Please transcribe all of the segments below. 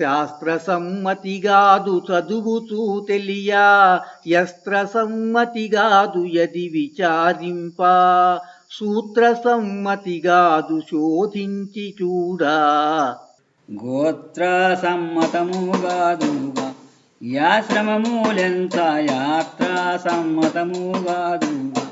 శాస్త్ర సమ్మతిగాదు చదువుతూ తెలియా యస్త్ర సమ్మతిగాదు యది విచారింప సూత్ర సమ్మతిగాదు శోధించి చూడా. గోత్ర సమ్మతముగాదుగా యాశ్రమములెంత యాత్ర సమ్మతముగాదుగా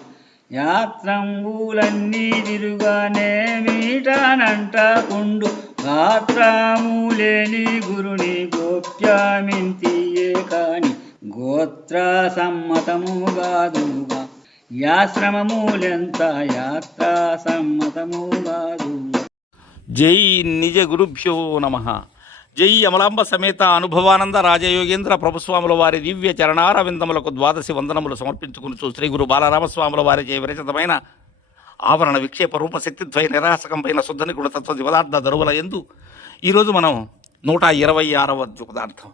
యాత్రంబూలన్నీ తిరుగానే మీటానంట కుండు గాత్రములేని గురుని గోప్యమింతియే కాని గోత్ర సమ్మతముగాదుగా యాశ్రమములెంత యాత్ర సమ్మతముగాదుగా జై నిజ గురుభ్యో నమ. జై అమలాంబ సమేత అనుభవానంద రాజయోగేంద్ర ప్రభుస్వాముల వారి దివ్య చరణారవిందములకు ద్వాదశి వందనములు సమర్పించుకుని శ్రీ గురు బాలరామస్వాముల వారి చే విరచితమైన ఆవరణ విక్షేప రూపశక్తిద్వయ శుద్ధ శుద్ధని గుణతత్వ దివదార్థ దరువుల ఎందు. ఈరోజు మనం నూట ఇరవై ఆరవ ద్విపదార్థం.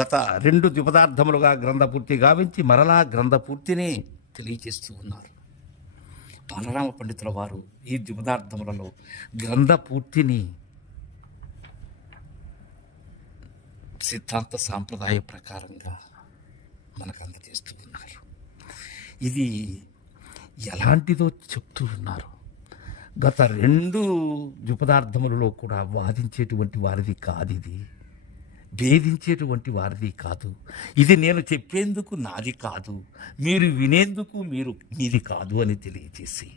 గత రెండు ద్విపదార్థములుగా గ్రంథపూర్తి గావించి మరలా గ్రంథపూర్తిని తెలియచేస్తూ ఉన్నారు. బాలరామ పండితుల వారు ఈ ద్విపదార్థములలో గ్రంథ పూర్తిని సిద్ధాంత సాంప్రదాయ ప్రకారంగా మనకు అందజేస్తూ ఉన్నారు. ఇది ఎలాంటిదో చెప్తూ ఉన్నారు. గత రెండు ద్విపదార్థములలో కూడా వాదించేటువంటి వారిది కాదు ఇది. భేదించేటువంటి వారిది కాదు. ఇది నేను చెప్పేందుకు నాది కాదు. మీరు వినేందుకు మీరు మీది కాదు అని తెలియజేసి.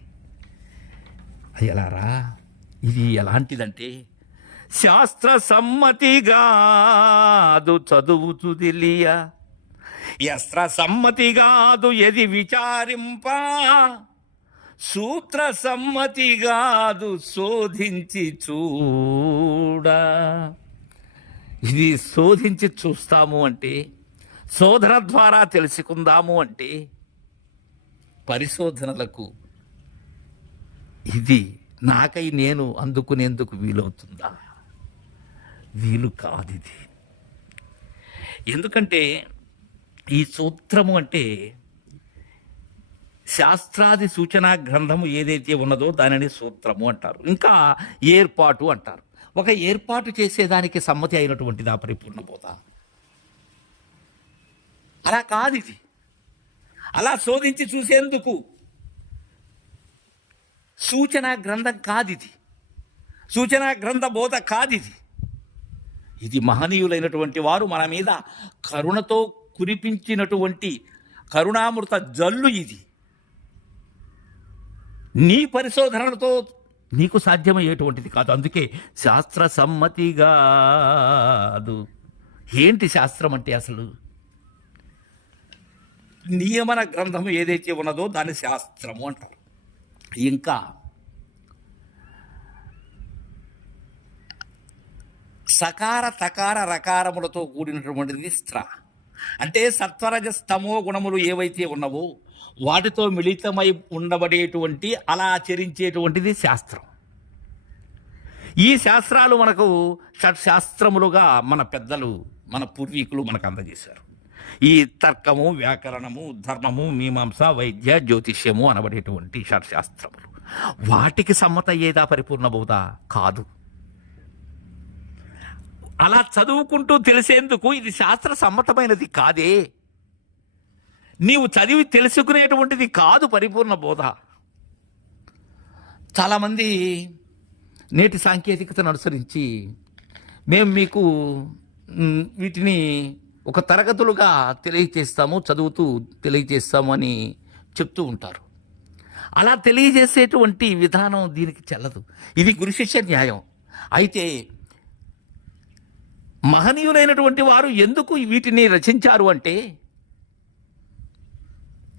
ఎలారా ఇది ఎలాంటిదంటే శాస్త్ర సమ్మతిగాదు చదువుతు తెలియ. యస్త్ర సమ్మతిగాదు ఎది విచారింప. సూత్ర సమ్మతిగాదు శోధించి చూడ. ఇది శోధించి చూస్తాము అంటే శోధన ద్వారా తెలుసుకుందాము అంటే పరిశోధనలకు ఇది నాకై నేను అందుకునేందుకు వీలవుతుందా? వీలు కాదు ఇది. ఎందుకంటే ఈ సూత్రము అంటే శాస్త్రాది సూచనా గ్రంథము ఏదైతే ఉన్నదో దానిని సూత్రము అంటారు. ఇంకా ఏర్పాటు అంటారు. ఒక ఏర్పాటు చేసేదానికి సమ్మతి అయినటువంటిది ఆ పరిపూర్ణ బోధ అలా కాదు ఇది. అలా శోధించి చూసేందుకు సూచనా గ్రంథం కాదు ఇది సూచనా గ్రంథ బోధ కాదు ఇది ఇది మహనీయులైనటువంటి వారు మన మీద కరుణతో కురిపించినటువంటి కరుణామృత జల్లు ఇది. నీ పరిశోధనలతో నీకు సాధ్యమయ్యేటువంటిది కాదు. అందుకే శాస్త్ర సమ్మతిగాదు ఏంటి శాస్త్రం అంటే అసలు? నియమన గ్రంథం ఏదైతే ఉన్నదో దాన్ని శాస్త్రము అంటారు. ఇంకా సకార తకార రకారములతో కూడినటువంటిది స్త్ర అంటే సత్వరజ స్తమో గుణములు ఏవైతే ఉన్నవో వాటితో మిళితమై ఉండబడేటువంటి అలా ఆచరించేటువంటిది శాస్త్రం. ఈ శాస్త్రాలు మనకు షట్శాస్త్రములుగా మన పెద్దలు మన పూర్వీకులు మనకు అందజేశారు. ఈ తర్కము వ్యాకరణము ధర్మము మీమాంస వైద్య జ్యోతిష్యము అనబడేటువంటి షట్శాస్త్రములు. వాటికి సమ్మతయ్యేదా పరిపూర్ణ బోధ కాదు. అలా చదువుకుంటూ తెలిసేందుకు ఇది శాస్త్ర సమ్మతమైనది కాదే. నీవు చదివి తెలుసుకునేటువంటిది కాదు పరిపూర్ణ బోధ. చాలామంది నేటి సాంకేతికతను అనుసరించి మేము మీకు వీటిని ఒక తరగతులుగా తెలియచేస్తాము చదువుతూ తెలియచేస్తాము అని చెప్తూ ఉంటారు. అలా తెలియజేసేటువంటి విధానం దీనికి చెల్లదు. ఇది గురు శిష్య న్యాయం. అయితే మహనీయులైనటువంటి వారు ఎందుకు వీటిని రచించారు అంటే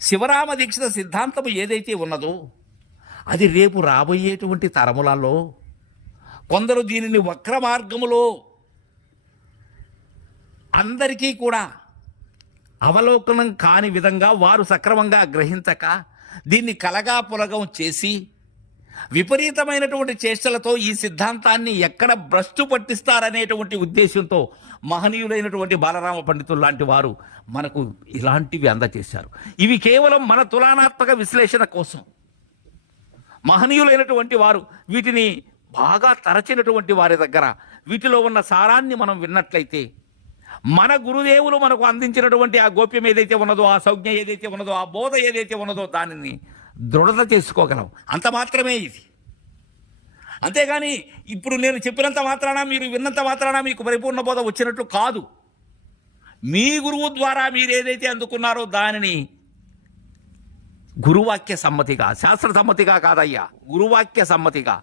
శివరామ దీక్షిత సిద్ధాంతం ఏదైతే ఉన్నదో అది రేపు రాబోయేటువంటి తరములలో కొందరు దీనిని వక్ర మార్గములో అందరికీ కూడా అవలోకనం కాని విధంగా వారు సక్రమంగా గ్రహించక దీన్ని కలగా పులగం చేసి విపరీతమైనటువంటి చేష్టలతో ఈ సిద్ధాంతాన్ని ఎక్కడ భ్రష్టు పట్టిస్తారనేటువంటి ఉద్దేశంతో మహనీయులైనటువంటి బాలరామ పండితులు లాంటి వారు మనకు ఇలాంటివి అందజేశారు ఇవి కేవలం మన తులనాత్మక విశ్లేషణ కోసం. మహనీయులైనటువంటి వారు వీటిని బాగా తరచినటువంటి వారి దగ్గర వీటిలో ఉన్న సారాన్ని మనం విన్నట్లయితే మన గురుదేవులు మనకు అందించినటువంటి ఆ గోప్యం ఏదైతే ఉన్నదో ఆ సంజ్ఞ ఏదైతే ఉన్నదో ఆ బోధ ఏదైతే ఉన్నదో దానిని దృఢత చేసుకోగలం. అంత మాత్రమే ఇది. అంతేగాని ఇప్పుడు నేను చెప్పినంత మాత్రాన మీరు విన్నంత మాత్రాన మీకు పరిపూర్ణ బోధ వచ్చినట్లు కాదు. మీ గురువు ద్వారా మీరు ఏదైతే అందుకున్నారో దానిని గురువాక్య సమ్మతిగా శాస్త్ర సమ్మతిగా కాదయ్యా గురువాక్య సమ్మతిగా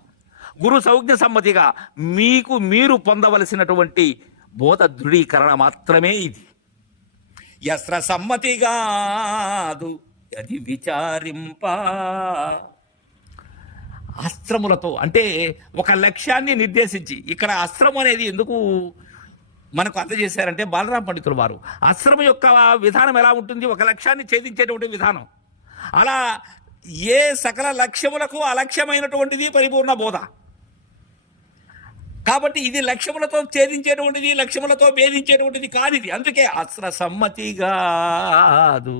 గురు సౌజ్ఞ సమ్మతిగా మీకు మీరు పొందవలసినటువంటి బోధ దృఢీకరణ మాత్రమే ఇది. యస్త్ర సమ్మతిగాదు అది విచారింప. అస్త్రములతో అంటే ఒక లక్ష్యాన్ని నిర్దేశించి ఇక్కడ అస్త్రం అనేది ఎందుకు మనకు అందజేశారంటే బాలరామ పండితులు వారు అస్త్రం యొక్క విధానం ఎలా ఉంటుంది? ఒక లక్ష్యాన్ని ఛేదించేటువంటి విధానం. అలా ఏ సకల లక్ష్యములకు అలక్ష్యమైనటువంటిది పరిపూర్ణ బోధ. కాబట్టి ఇది లక్ష్యములతో ఛేదించేటువంటిది లక్ష్యములతో భేదించేటువంటిది కాదు ఇది అందుకే అస్త్ర సమ్మతి కాదు.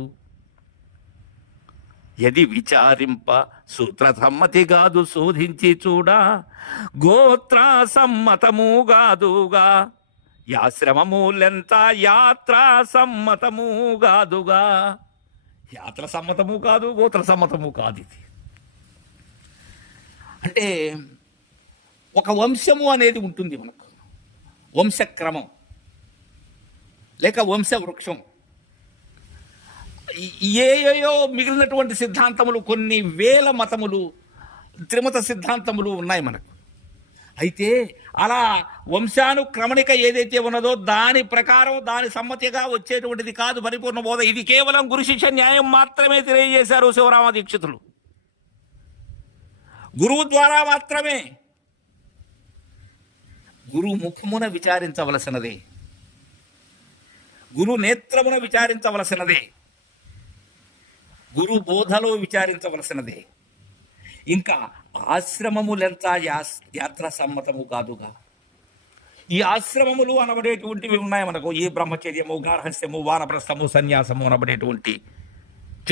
యది విచారింప సూత్ర సమ్మతి కాదు శోధించి చూడ. గోత్ర సమ్మతము కాదుగా యాశ్రమములెంత యాత్ర సమ్మతము కాదుగా యాత్ర సమ్మతము కాదు గోత్ర సమ్మతము కాదు ఇది అంటే ఒక వంశము అనేది ఉంటుంది మనకు. వంశక్రమం. లేక వంశ వృక్షం ఏయో మిగిలినటువంటి సిద్ధాంతములు కొన్ని వేల మతములు త్రిమత సిద్ధాంతములు ఉన్నాయి మనకు. అయితే అలా వంశానుక్రమణిక ఏదైతే ఉన్నదో దాని ప్రకారం దాని సమ్మతిగా వచ్చేటువంటిది కాదు పరిపూర్ణ బోధ. ఇది కేవలం గురు శిష్య న్యాయం మాత్రమే తెలియజేశారు శివరామ దీక్షితులు. గురువు ద్వారా మాత్రమే. గురు ముఖమున విచారించవలసినదే. గురు నేత్రమున విచారించవలసినదే. గురు బోధలో విచారించవలసినదే. ఇంకా ఆశ్రమములెంత యాస్- యాత్ర సమ్మతము కాదుగా? ఈ ఆశ్రమములు అనబడేటువంటివి ఉన్నాయి మనకు. ఈ బ్రహ్మచర్యము గార్హస్యము వానప్రస్థము సన్యాసము అనబడేటువంటి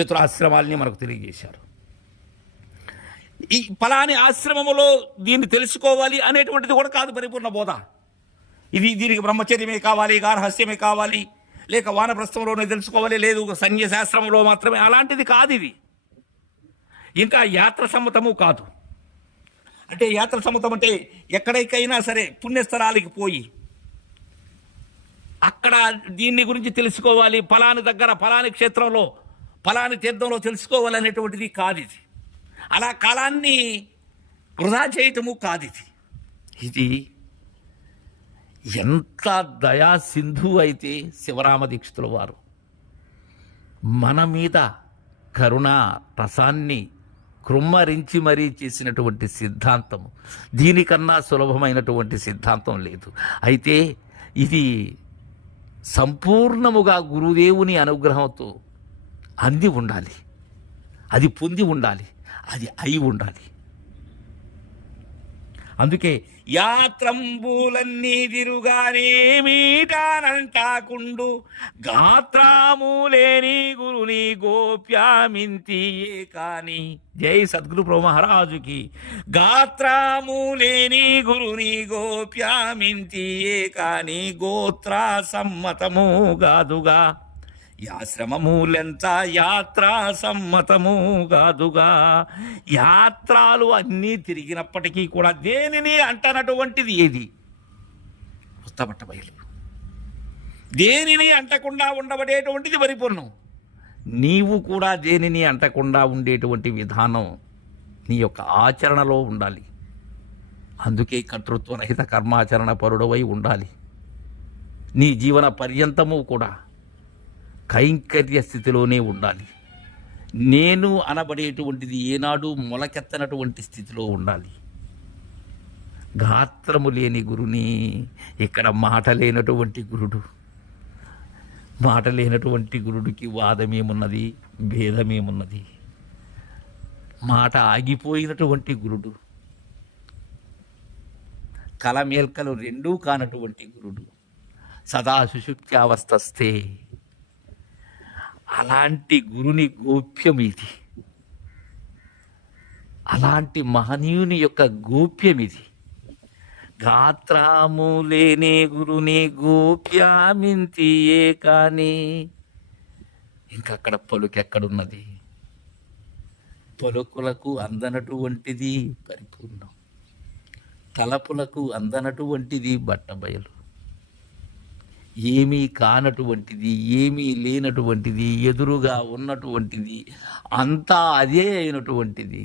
చతురాశ్రమాల్ని మనకు తెలియజేశారు. ఈ ఫలాని ఆశ్రమములో దీన్ని తెలుసుకోవాలి అనేటువంటిది కూడా కాదు పరిపూర్ణ బోధ. ఇది దీనికి బ్రహ్మచర్యమే కావాలి గార్హస్యమే కావాలి. లేక వానప్రస్థంలోనే తెలుసుకోవాలి లేదు సన్యశాస్త్రంలో మాత్రమే. అలాంటిది కాదు ఇది. ఇంకా యాత్ర సమ్మతము కాదు. అంటే యాత్ర సమ్మతం అంటే ఎక్కడికైనా సరే పుణ్యస్థలాలకి పోయి అక్కడ దీన్ని గురించి తెలుసుకోవాలి ఫలాని దగ్గర ఫలాని క్షేత్రంలో ఫలాని తీర్థంలో తెలుసుకోవాలి అనేటువంటిది కాదు ఇది. అలా కాలాన్ని వృధా చేయటము కాదు ఇది. ఇది ఎంత దయా సింధు అయితే శివరామ దీక్షితుల వారు. మన మీద కరుణ రసాన్ని కృమ్మరించి మరీ చేసినటువంటి సిద్ధాంతము దీనికన్నా సులభమైనటువంటి సిద్ధాంతం లేదు. అయితే ఇది సంపూర్ణముగా గురుదేవుని అనుగ్రహంతో అంది ఉండాలి. అది పొంది ఉండాలి. అది అయి ఉండాలి. అందుకే యాత్రంబులన్నీ తిరుగానేమీటానంటాకుండు గాత్రాములేని గురుని గోప్యామింతి కాని జై సద్గురు ప్రభు మహారాజుకి గాత్రాములేని గురుని గోప్యామింతి కాని గోత్ర సమ్మతము గాదుగా. యాశ్రమములెంత యాత్రా సమ్మతము కాదుగా. యాత్రలు అన్నీ తిరిగినప్పటికీ కూడా దేనిని అంటనటువంటిది ఏది? ఉత్తపట్ట బయలు. దేనిని అంటకుండా ఉండబడేటువంటిది పరిపూర్ణం. నీవు కూడా దేనిని అంటకుండా ఉండేటువంటి విధానం నీ యొక్క ఆచరణలో ఉండాలి. అందుకే కర్తృత్వరహిత కర్మాచరణ పరుడవై ఉండాలి. నీ జీవన పర్యంతము కూడా కైంకర్య స్థితిలోనే ఉండాలి. నేను అనబడేటువంటిది ఏనాడు మొలకెత్తనటువంటి స్థితిలో ఉండాలి. గాత్రము లేని గురుని ఇక్కడ మాట లేనటువంటి గురుడు. మాట లేనటువంటి గురుడికి వాదమేమున్నది? భేదమేమున్నది? మాట ఆగిపోయినటువంటి గురుడు. కలమేల్కలు రెండూ కానటువంటి గురుడు. సదా సుషుప్త్యావస్థస్తే అలాంటి గురుని గోప్యం ఇది. అలాంటి మహనీయుని యొక్క గోప్యం ఇది. గాత్రాము లేనే గురుని గోప్యామింతియే కానీ. ఇంకక్కడ పలుకెక్కడున్నది పలుకులకు అందనటువంటిది పరిపూర్ణం. తలపులకు అందనటువంటిది బట్టబయలు. ఏమీ కానటువంటిది ఏమీ లేనటువంటిది ఎదురుగా ఉన్నటువంటిది అంతా అదే అయినటువంటిది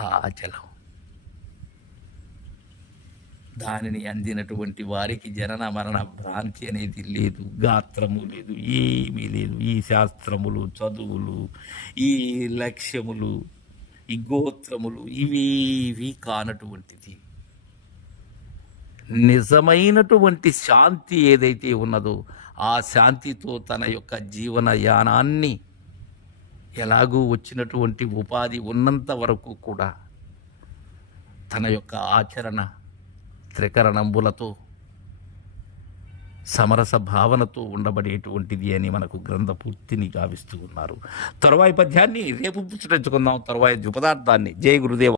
ఆ అచలం దానిని అందినటువంటి వారికి జనన మరణ భ్రాంతి అనేది లేదు గాత్రము లేదు ఏమీ లేదు. ఈ శాస్త్రములు చదువులు ఈ లక్ష్యములు ఈ గోత్రములు ఇవేవి కానటువంటిది. నిజమైనటువంటి శాంతి ఏదైతే ఉన్నదో ఆ శాంతితో తన యొక్క జీవన యానాన్ని ఎలాగూ వచ్చినటువంటి ఉపాధి ఉన్నంత వరకు కూడా తన యొక్క ఆచరణ త్రికరణంబులతో సమరస భావనతో ఉండబడేటువంటిది అని మనకు గ్రంథ పూర్తిని గావిస్తూ ఉన్నారు. తరువాయి పద్యాన్ని రేపు పుచ్చుటెచ్చుకుందాం తరువాయి ద్విపదార్థాన్ని. జయ గురుదేవ